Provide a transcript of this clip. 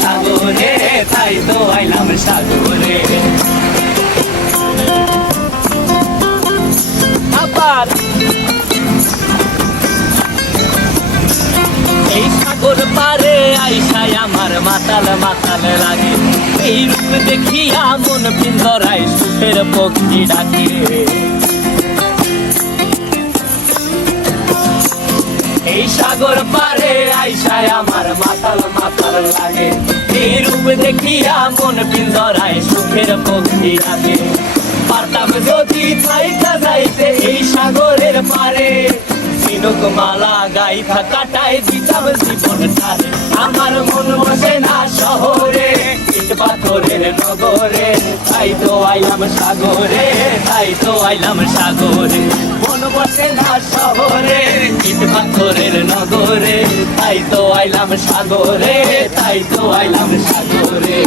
সাগরে, তাই তো আইলাম সাগরে। আবার এই সাগর পারে আইসায় আমার মাতাল মাতাল লাগে, এই রূপ দেখিয়া মন পিঞ্জরায় সুখের পক্ষী ডাকে। এই সাগর পারে আইসায় আমার মাতাল মাতাল লাগে, এই রূপ দেখিয়া মন পিঞ্জরায় সুখের পক্ষী ডাকে। পারতাম যদি থাইকা যাইতে এই সাগরের পারে, ঝিনুক মালা গাইথা কাটায় দিতাম জীবনটারে। আমার মন বসে না শহরে, ইট পাথরের নগরে, তাই তো আইলাম সাগরে, তাই তো আইলাম সাগরে। মন বসে না শহরে, ইট পাথরের নগরে, তাই তো আইলাম সাগরে, তাই তো আইলাম সাগরে।